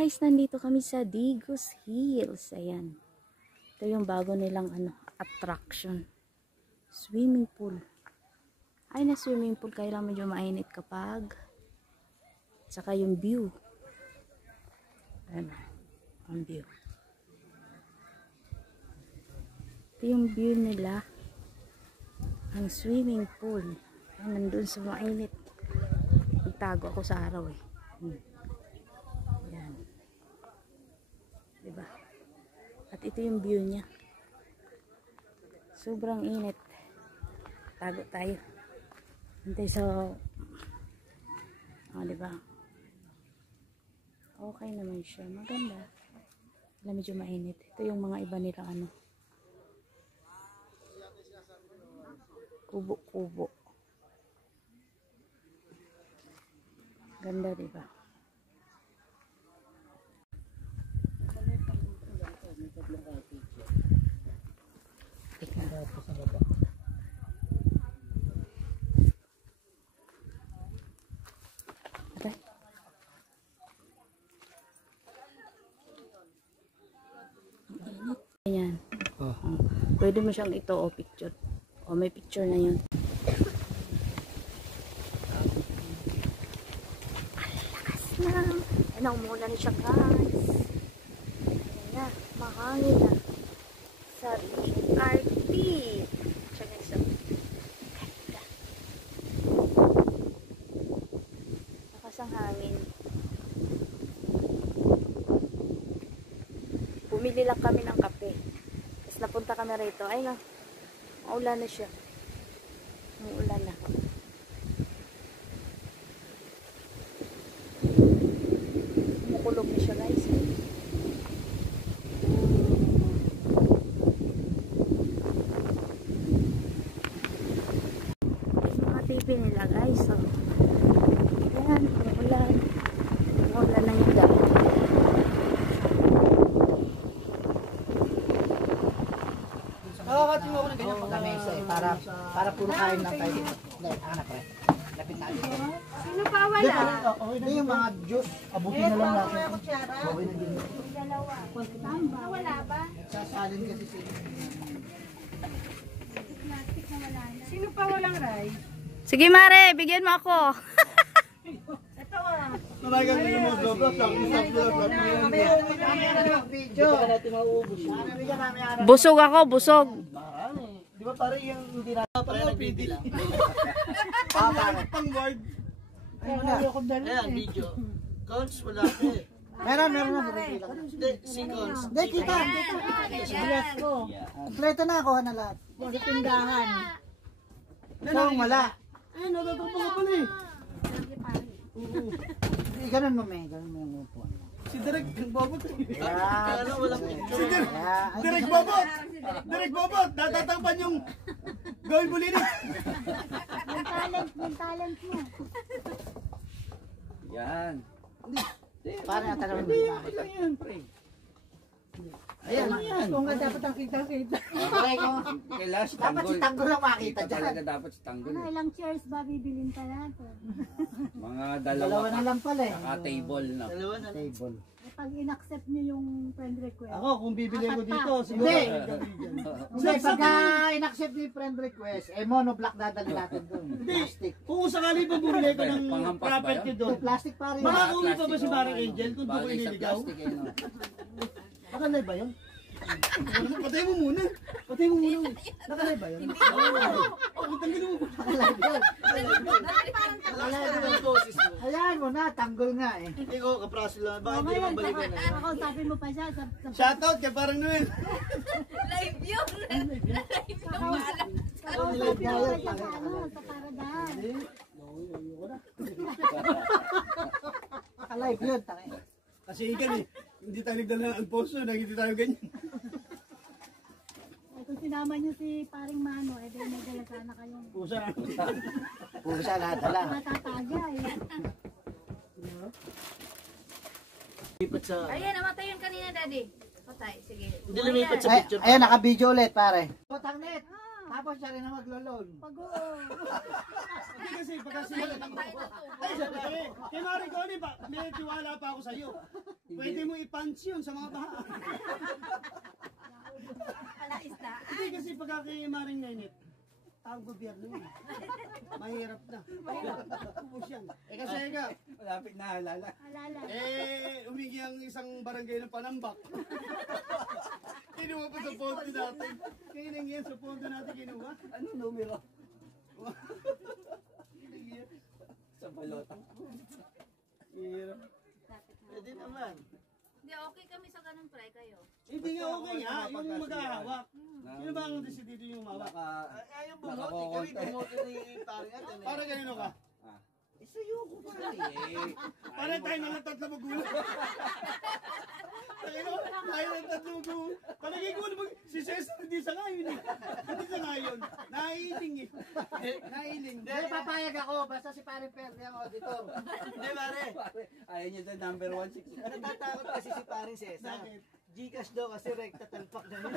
Guys, nandito kami sa Digos Hills. Ayan. Ito yung bago nilang attraction. Swimming pool. Ay na swimming pool, kaya lang medyo mainit kapag. Saka yung view. Ayan. Ang view. Ito yung view nila. Ang swimming pool. Ayan, nandun sa mainit. Magtago ako sa araw eh. Ayan. Diba? At ito yung view niya. Sobrang init. Tago tayo. Hintay sa diba? Okay naman siya. Maganda. Wala, medyo mainit. Ito yung mga iba nila kubo-kubo. Ganda, diba? Okay. Ayan. Pwede mo siyang ito picture. May picture na yun. Ang lakas na. Umulan siya, guys. Ayan na. Mahangin na. Sa RT. Siya guys. Ganda. Lakas ang hangin. Bumili lang kami ng kape. Tapos napunta kami rito. Ay na. Maulan na siya. Maulan na. Kumukulog na siya, guys. Yung mga TV nila, guys. So, ayan, maulan. Maulan na yung dami. Nakakating ako ng ganyan pag mesa eh. Para puro kain lang tayo dito. Anak pre. Lapit na dito. Sino pa wala? Hindi yung mga juice. Abutin na lang natin. Okay na din. Dalawa. Wala ba? Sasalin kasi sila. Plastic na wala na. Sino pa walang rice? Sige, Mare. Bigyan mo ako. Ito ah. Talagang hindi mo sobra. Busog ako, busog. Di ba parang yung hindi na parang pwede lang. Pang word. Ayan, video. Cons, wala ko eh. Meron na. Hindi, si Cons. Hindi, kita. Yes ko. Kompleto na, kuha na lahat. Sa tindahan. Ikaw ang wala. Eh, natatapo ka pala eh. Ganun mo, may. Ganun mo yung upuan. Si Derek Bobot. Ano, walang picture. Si Derek Bobot. Derek Bobot. Natatakpan yung gawin mo linis. Yung talent mo. Yan. Paano yung tanong mo? Okay lang yan, pre. Ayan lang yan. Kung nga dapat ang kita-kita. Kailangan si Dapat Tanggol. si Tanggol lang makita dyan. Talaga dapat si Tanggol. Ano, ilang chairs ba bibilin pa natin? Mga Dalawa dalawa na lang pala eh. table na. Dalawa na table. Pag in-accept niyo yung friend request. Ako, kung bibili ko dito, siguro. Hindi. Hindi, pag in-accept ni friend request, monoblock dadali natin doon. Plastic. Kung sakali pa bumili ko ng Panghampas ba property yun? doon, Plastic pa rin. makakauwi pa ba si Barang Angel kung doon ko Bagay sa iniligaw? plastic eh, no? Nakalay ba yun? Patay mo muna. Patay mo muna. Nakalay ba yun? Oo, tanggalin mo. Ayan mo na, tanggol nga eh. Hindi ko, kapraso lang. Bakit hindi Ngayon, naman balikan na yun? kakausapin mo pa siya. Shoutout kay Parang Noel. Kakausapin mo pa siya sa Paradise. Naka-live yun, tangin. Kasi ikan eh, hindi tayo nagdala ng Alfonso, hindi tayo ganyan. Kung sinama niyo si Paring Mano, eh may dala sana kayong Pusa. Pusa lahat lang. matatagay. Lipat sa... Ayan, namatay yun kanina, Daddy. Patay, sige. Hindi lumipat sa Ay, picture. ayan, naka-video ulit pare. Tangnet. Tapos siya rin na maglo-loan. Pag-oo. Hindi kasi, pagkasi ay, sabi, kay Maring Connie ba, may tiwala pa ako sa'yo. Pwede mo i-punch yun sa mga baha. Palaisda. Hindi kasi pagka kay Maring Nenit, ang gobyerno yun. Mahirap na. Ubus yan. Kasi nga, Malapit na halala. Alala. umigi ang isang barangay ng Panambak. Kinuha pa sa pondo natin. Kailan yan sa pondo natin kinuha? Anong numero? Sa balota. Hirap. Pwede naman. Hindi, okay kami sa ganun, pre, kayo. Hindi nga okay nga, yung mag-ahawak. Sino ba ang desidido yung umawak? Yung bumote, kami bumote ni paring at ano. Para ganyan ka? Ah. Isayo ko pa eh. Para tayo na lang tatlo magulang. Tayo lang tatlo magulang. Palagay ko naman, si Cesar hindi sa ngayon eh. Hindi sa ngayon. Nahiling eh. Nahiling. Hindi, papayag ako. Basta si paring Perdi ang auditor. Hindi, pare. Ayaw niya sa number 160. Natatakot kasi si paring Cesar. Bakit? Gcash daw kasi rekta talpak na yun.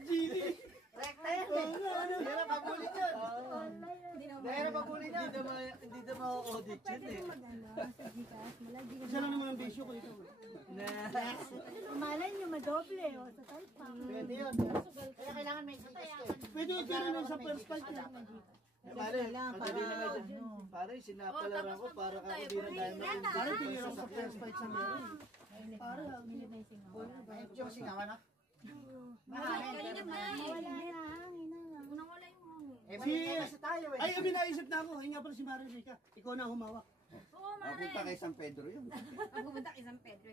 Gini. Rekta yan eh. Hindi na pabulin yun. Hindi na pabulin yun. Hindi na ma-audit yun eh. Mag-ano, sa Gcash. Malagi Isa lang naman ang bisyo ko ito. Malay nyo, madoble o sa talpang. Pwede yun. Kaya kailangan may Gcash ka eh. Pwede ko ito sa first fight niya. Pare, pare, sinapalaran ko para ako di na tayo Para tinira ko sa first fight sa meron. Para yung singawan na. Kanina pa eh. Wala na, hangin na lang. Nawala yung hangin. Eh, may kasi tayo eh. ay, may naisip na ako. Ay nga pala si Mario Rica. Ikaw na humawak. Oo, Mapunta Mare. kay San Pedro yun. Ang pumunta kay San Pedro.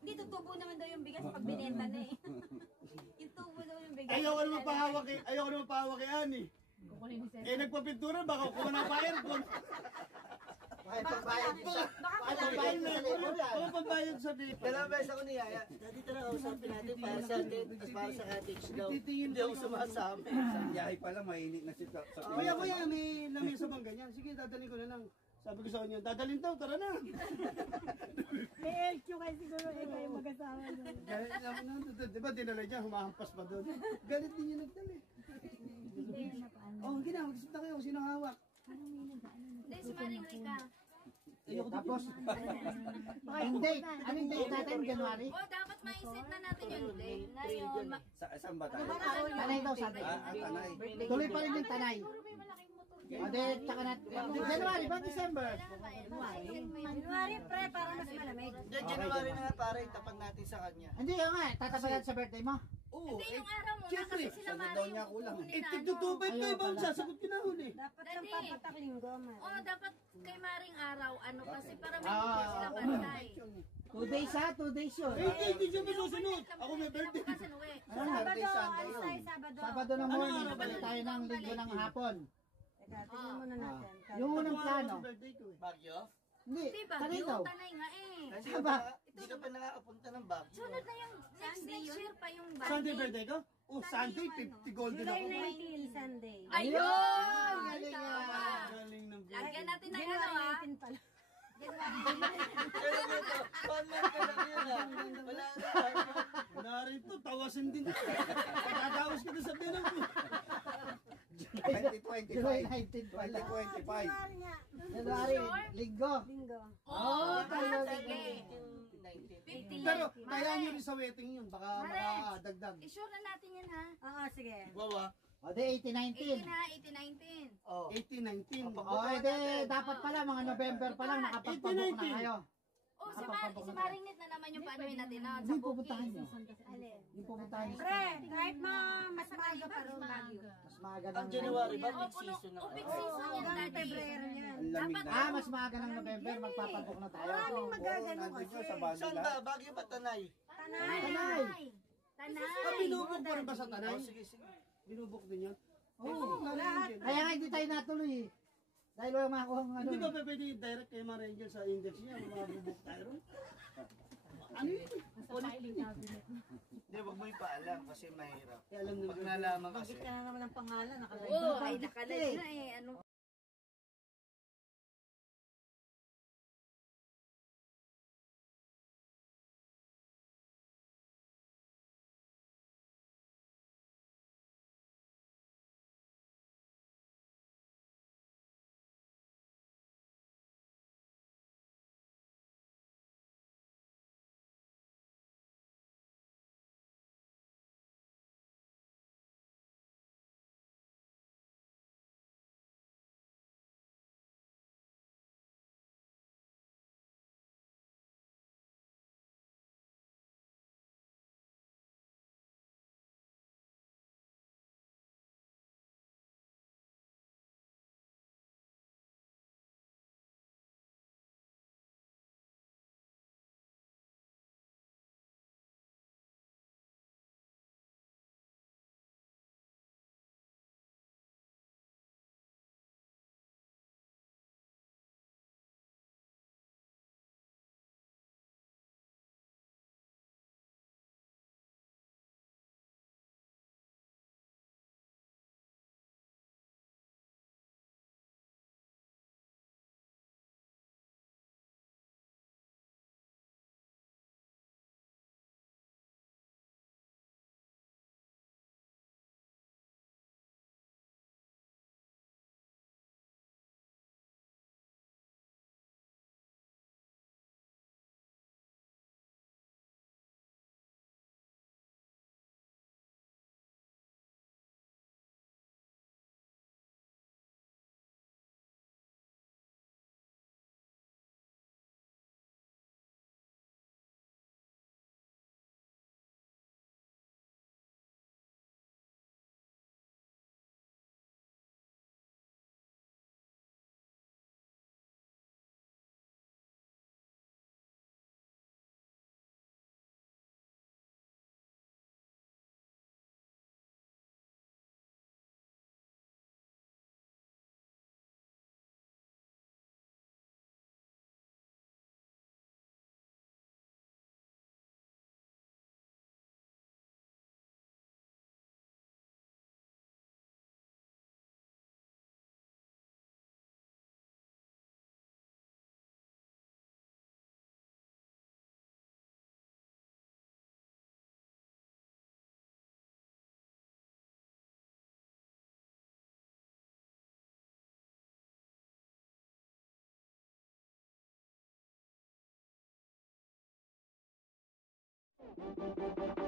Hindi, tutubo naman daw yung bigas pag binenta na eh. Yung tubo daw yung bigas. Ayoko naman pahawak kay Ani. Eh, nagpapintura, baka kuha ng fire ko. Bakit pagbayad din sa... Baka Bakit pagbayad din sa labor yan? Oo, pambayad sa dito. Dalawang beses ako niyaya. Dati tara, usapin natin para sa atin, para sa cottage daw. Hindi ako sumasama. Sa biyahe pala, mainit na sa Kuya, may lamesa bang ganyan? Sige, dadalhin ko na lang. Sabi ko sa kanya, dadalhin daw, tara na. May LQ kayo siguro eh, kayo mag-asawa doon. Galit naman na, di ba dinala niya, humahampas pa doon. Galit din yung nagdala eh. Oh, hindi na, mag-isip na kayo kung sino hawak. Hindi, si Maring Rica. Tapos, anong date? Anong date natin? January? Oh, dapat maisip na natin yung date. Ngayon, Saan ba tayo? Tanay daw sabi. Tanay. Tuloy pa rin yung tanay. O, de, tsaka na, January ba? December? January pre, para mas malamig. January na nga pare, tapat natin sa kanya. Hindi nga, tatabayan sa birthday mo. Oo, hindi yung araw mo na Siyempre, kasi sila sagot Mari daw yung niya kulang. kukunin na, Tigtutubay ko ibang sasagot ko na huli. Dapat Ready? ang papatak linggo, man. Oh, dapat kay Maring araw, ano kasi para may hindi sila bantay. 2 days ha, 2 days yun. Hindi siya masusunod. Ako may birthday. Kasi nuwi. Birthday Sunday alis yun. tayo Sabado. Sabado ng morning, balik tayo ng linggo ng hapon. Teka, tingnan muna natin. Yung unang plano. Birthday ko eh. Bagyo? Hindi, Di ba? tanay Yung daw. tanay nga eh. Kasi ba? Hindi ka pa nakakapunta ng Bagyo. Sunod na yung next year pa yung Sunday birthday ko? Oh, Sunday, 50 golden July ako. 19, Sunday. Ayun! Galing Tama. nga. Galing ng birthday. Lagyan natin ng ano January ah. 19 pala. Online ka lang yun ah. Wala na. Narito, tawasin din. Tatawas ka na sa bilang ko. 2025. July 19 pala. 2025. January nga. January, linggo. Linggo. Oh, tayo sige. 19. 50 Pero, years. kaya nyo rin sa wedding yun. Baka makadagdag. I-sure na natin yan ha. Oo, sige. Wawa. Ah, O, de 18 18-19. ha, 18-19. Oh. 18-19. O, de, dapat pala, mga November pa lang, nakapagpabook na kayo. Oh, si Maring Net na naman yung paano natin na sa Hindi pupuntahan booking. nyo. Alin? Yung pupuntahan nyo. Pre, kahit mas maaga pa rin Baguio. Mas maaga ng... Ang January ba? Oh, puno. Oh, big season yan, Hanggang daddy. Pebrero yan. Ang lamig Dapat na. Ah, mas maaga ng November, magpapabook na tayo. Maraming magagano Nandun kasi. yun sa Saan Manila. ba? Bagyo ba Tanay? Tanay. Tanay. Ah, Tanay. binubok pa rin ba sa tanay? Oh, sige, sige. Binubok din yan? Oo, lahat. Kaya nga hindi tayo natuloy eh. Dahil wala makakuha ng ano. Hindi ba pwede direct kay Mara Angel sa index niya? Mabubok tayo ron? Ano yun? Hindi, wag mo ipaalam kasi mahirap. Eh, alam nila. Pag nalaman kasi. Bakit ka na naman ang pangalan? Oh, ay nakalive na eh. Ano Bye.